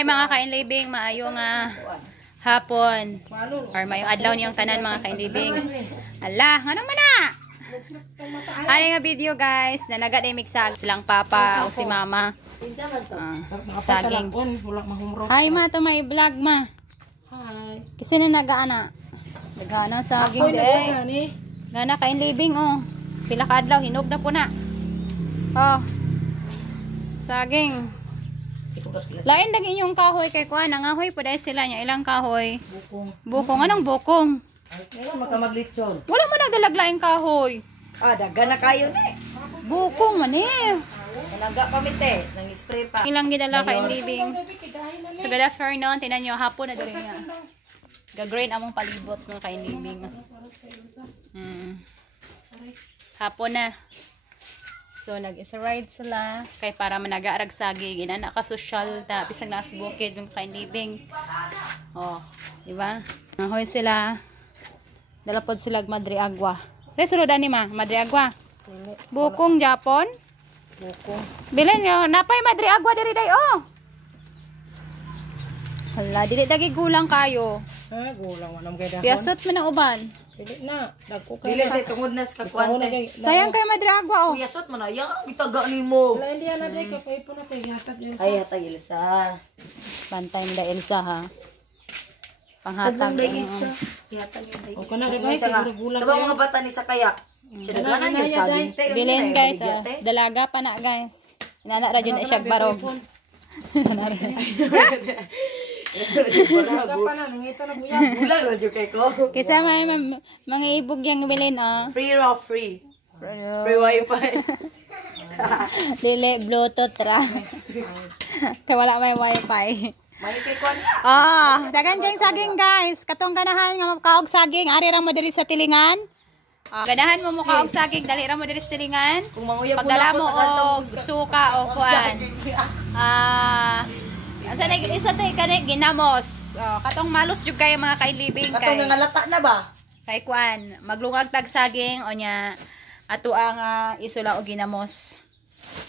Ay mga kainlibing, maayong hapon. Or maayong adlaw niyong tanan mga kainlibing. Ala, anong mana? Ano nga video guys, nanaga na miksag silang papa o si mama. Saging. Hi ma, to may vlog ma. Hi. Kasi na nagaana. Nagaana saging day. Gana kainlibing oh. Pila ka adlaw, hinog na po na. Oh. Saging. Lain dag inyong kahoy kay kuan, nangahoy po dahil sila niya ilang kahoy. Bukong. Anong bukong? Ngayon makamaglitsyon. Wala mo nagdalaglaing kahoy. Ah, daga na kayo ni. Bukong man eh. Naga pamite, nang spray pa. Ilang gidala kainlibing. So good afternoon, tinan nyo hapon na dali niya. Gagrain among palibot ng kainlibing. Hapon na. So, nag-isa-ride sila kay para managa-arag saging. Ina naka-social na pisang nasa bukid yung kainlibing. Oh, di ba? Nahoy sila. Dalapod sila Madre Agua. Resuludan ni ma, Madre Agua. Bukong Japon. Bukong. Bilin nyo, napay Madre Agua diri day oh. Hala, dili dagi gulang kayo. Ha, gulang man ang gayda. Piyasot man ang uban. Dili na, dagko kay. Dili tay tungod na sa kakwante. Sayang kay Madre Agua oh. Piyasot man ayang gitaga nimo. Wala hindi na day ka pay na kay hatag niya. Ay hatag Ilsa. Bantay nila Elsa ha. Panghatag day Ilsa. Ihatag yung day. O kana dagay kay gulang. Diba mga bata ni sa kayak? Sinaganan yung saging. Bilin guys, dalaga pa na guys. Inana ra jud na siya barog. Dalaga pa na nangita na buya. Bulan ra jud kay ko. Kaysa may mga ibog yang bilin oh. Free raw free. Free wifi. Dili bluetooth ra. Kay wala may wifi. May kay kwan. Dagan jang saging guys. Katong ganahan nga makaog saging, ari ra mo diri sa tilingan. Ganahan mo mukha og saging, dali ra mo diri sa tilingan. Kung manguyab pagdala mo og suka o kuan. Asa na isa tay kani ginamos. Katong malos jud kay mga kailibing kay. Katong nangalata na ba? Kay kuan, maglungag tag saging o nya ato ang isula og ginamos.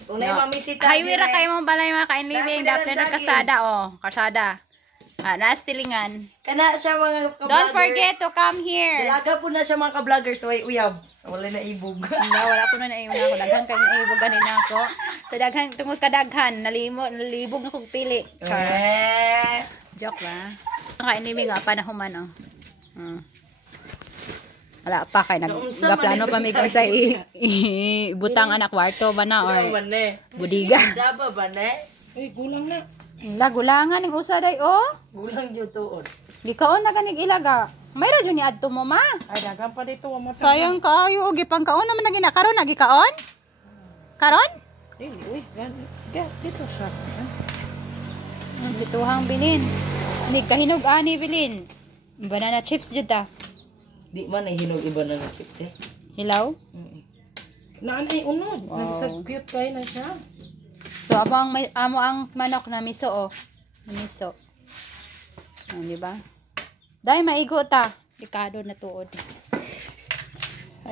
Kung na mamisita. Highway ra kay mong balay mga kailibing, dapat na kasada kasada. Naas tilingan. Kana siya mga ka-vloggers. Don't forget to come here. Dalaga po na siya mga ka-vloggers. Way uyab. Wala na ibog. Wala po na naiwan ako. Daghan kayo ibog ganina ako. So daghan, tungkol kadaghan. Nalibog na kong pili. Joke ba? Ang kainibig nga, panahuman Wala pa kay nagplano pa may sa ibutang anak kwarto ba na or budiga. Daba ba na? Ay gulang na. Gulangan ng usa day oh. Gulang jud tuod. Di kaon na ganig ilaga. May radyo ni adto mo ma. Ay dagan pa dito mo. Sayang kaayo gipang kaon naman naging karon nagi kaon? Karon? Dili uy, dito sa. Situhang bilin. Ni kahinog ani bilin. Banana chips jud ta. Di man ay hinog iba na chip eh. Hilaw? Naan ay unod. Nagsag cute kay na siya. So amo ang manok na miso oh. Miso. Di ba? Dai maigo ta. Dekado na tuod.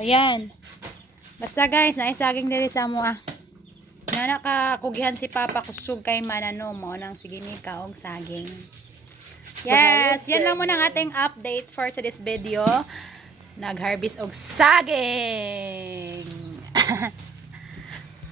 Ayan. Basta guys, naisaging diri sa mo Nana ka kugihan si Papa kusog kay manano mo nang sige ni kaog saging. Yes, yan lang muna ang ating update for today's video. Nag-harvest og saging.